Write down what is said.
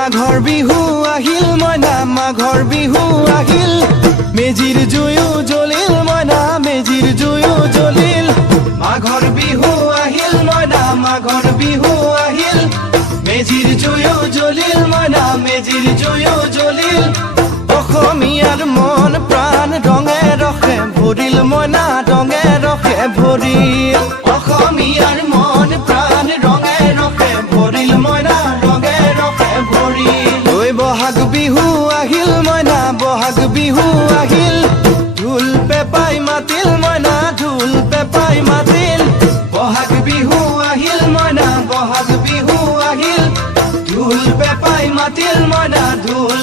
মাঘৰ বিহু আহিল মইনা মাঘৰ বিহু আহিল মেজিৰ জুয়ো জ্বলিল মইনা মেজিৰ জুয়ো জ্বলিল মাঘৰ বিহু আহিল মইনা মাঘৰ বিহু আহিল মেজিৰ জুয়ো জ্বলিল মইনা মেজিৰ জুয়ো জ্বলিল অসমীয়াৰ মন প্ৰাণ ৰঙে ৰখে ভৰিল মইনা ৰঙে ৰখে ভৰিল অসমীয়াৰ মন প্ৰাণ ৰঙে ৰখে ভৰিল মইনা ৰঙে ৰখে ভৰিল ঐ বহাগ বিহু আহিল মইনা বহাগ বিহু আহিল ঢোল পেপাই মাতিল মইনা ঢোল পেপাই মাতিল বহাগ বিহু আহিল মইনা বহাগ বিহু আহিল ঢোল পেপাই মাতিল মইনা ঢোল